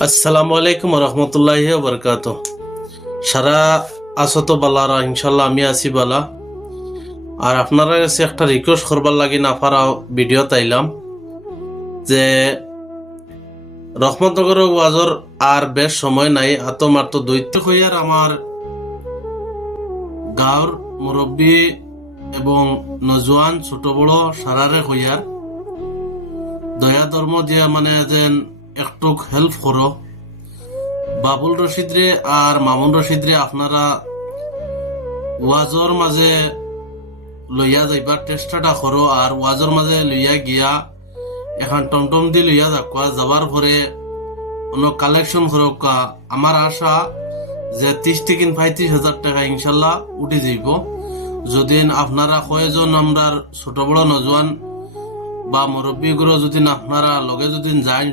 আসসালামু আলাইকুম রহমতুল্লাহি বরকাত। সারা আছো তো বালারা? ইনশাল্লাহ আমি আছি বালা। আর আপনারা কাছে একটা রিকোয়েস্ট করবার লাগি না পারা ভিডিও তাইলাম যে রহমতনগর ওয়াজর আর বেশ সময় নাই, আত মাত্র দৈত্য হইয়ার আমার গাঁর মুরব্বী এবং নজওয়ান ছোট বড় সারারে হইয়ার দয়া ধর্ম দিয়া মানে যেন একটু হেল্প করো। বাবুল রশিদ রে আর মামুন রশিদ রে আপনারা ওয়াজর মাঝে লইয়া যাইবার চেষ্টাটা করো। আর ওয়াজর মাঝে লইয়া গিয়া এখন টমটম দিয়ে লইয়া যাকা যাবার পরে অন্য কালেকশন করোকা। আমার আশা যে 30-35 হাজার টাকা ইনশাল্লাহ উঠে যাইব। যদি আপনারা কয়েকজন আমরা ছোট বড় নজওয়ান বা মুরব্বীগুলো যদি আপনারা লগে যদি যাই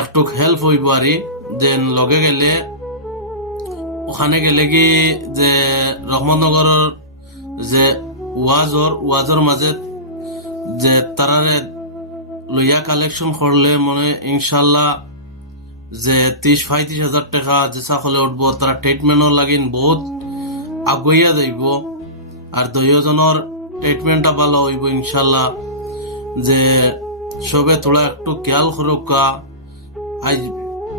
একটু হেল্প হইব আরি দেন লগে গেলে ওখানে গেলে কি যে রহমতনগরের যে ওয়াজর মাঝে যে তারারে লইয়া কালেকশন করলে মনে ইনশাল্লাহ যে 30-35 হাজার টাকা যে সকলে উঠবো তারা ট্রিটমেন্টও লাগিন বহুত আগুইয়া যাইব। আর দুইজনের ট্রিটমেন্টটা ভালো হইব ইনশাল্লাহ। যে সবে তোলা একটু খেয়াল করুকা। আজ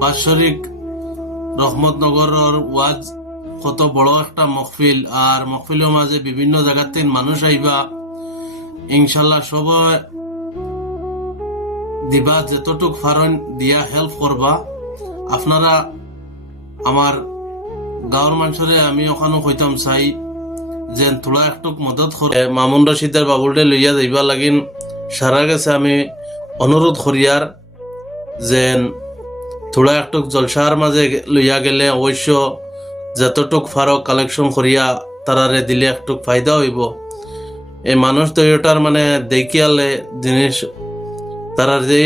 বাৎসরিক রহমতনগরের ওয়াজ কত বড় একটা মহফিল, আর মহফিলের মাঝে বিভিন্ন জায়গার থেকে মানুষ আইবা ইনশাল্লাহ সবাই দিবা যতটুক ফারন দিয়া হেল্প করবা। আপনারা আমার গাঁৱৰ মানুষরে আমি ওখানে কইতাম চাই যে তোলা একটু মদত করে মামুন রশিদের বাবুলটে লইয়া যাইবা লাগিন সারা গেছে আমি অনুরোধ করিয়ার যেন থোড়া একটু জলসার মাঝে লইয়া গেলে অবশ্য যতটুক ফারক কালেকশন করিয়া তারারে দিলে একটু ফায়দা হইব। এই মানুষ তৈরিটার মানে দেখিয়ালে জিনিস তারা যে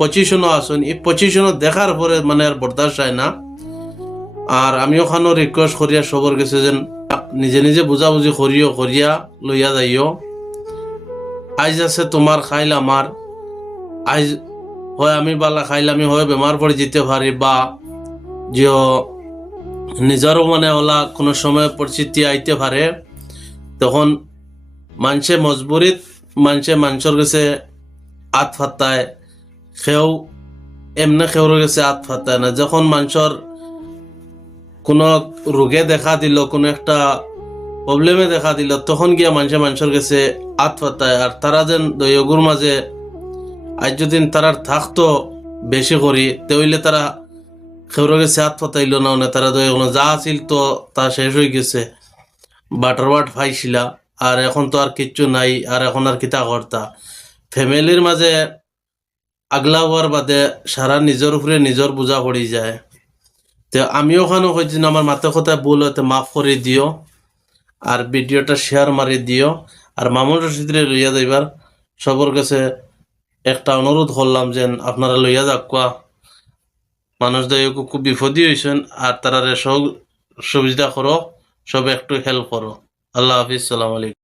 পজিশনও আসুন এই পজিশনও দেখার পরে মানে আর বরদাস্ত হয় না। আর আমি ওখানেও রিকোয়েস্ট করিয়া সবর গেছে যেন নিজে নিজে বুঝাবুঝি করিয়া লইয়া যাইও। আইজ আছে তোমার খাইল আমার, আইজ হয় আমি বালা খাইলে আমি হয় বেমার পড়ে যেতে পারি বা যে নিজেরও মানে ওলা কোনো সময় পরিস্থিতি আইতে পারে। তখন মানুষে মজবুরিত মানুষের কাছে আত ফাতায় খেও এমনি খেউর গেছে আত ফাতায় না। যখন মানুষের কোনো রোগে দেখা দিল, কোনো একটা প্রবলেমে দেখা দিল, তখন গিয়া মানুষের কাছে আত ফাতায়। আর তারা যেন দৈগুর মাঝে আজ যদি তারার থাকতো বেশি করি তাহলে তারা খেউর গেছে হাত ফাতাইল না। তারা যা আছিল তো তা শেষ হয়ে গেছে, বাটার ওয়াট ফাইছিলা। আর এখন তো আর কিচ্ছু নাই। আর এখন আর কিতা করতা ফ্যামিলির মাঝে আগলা হওয়ার বাদে সারা নিজের উপরে নিজের বোঝা পড়ি যায়। তো আমি ওখানে হয়েছি আমার মাথা কথা ভুল হয়তো মাফ করে দিও আর ভিডিওটা শেয়ার মারি দিও। আর মামুন রশিদরে লইয়া যাইবার সবর কাছে একটা অনুরোধ করলাম যে আপনারা লইয়া যাক। মানুষ খুব বিপদী হয়েছেন আর তারা সুবিধা করো, সব একটু হেল্প করো। আল্লাহ হাফিজ, সালাম আলাইকুম।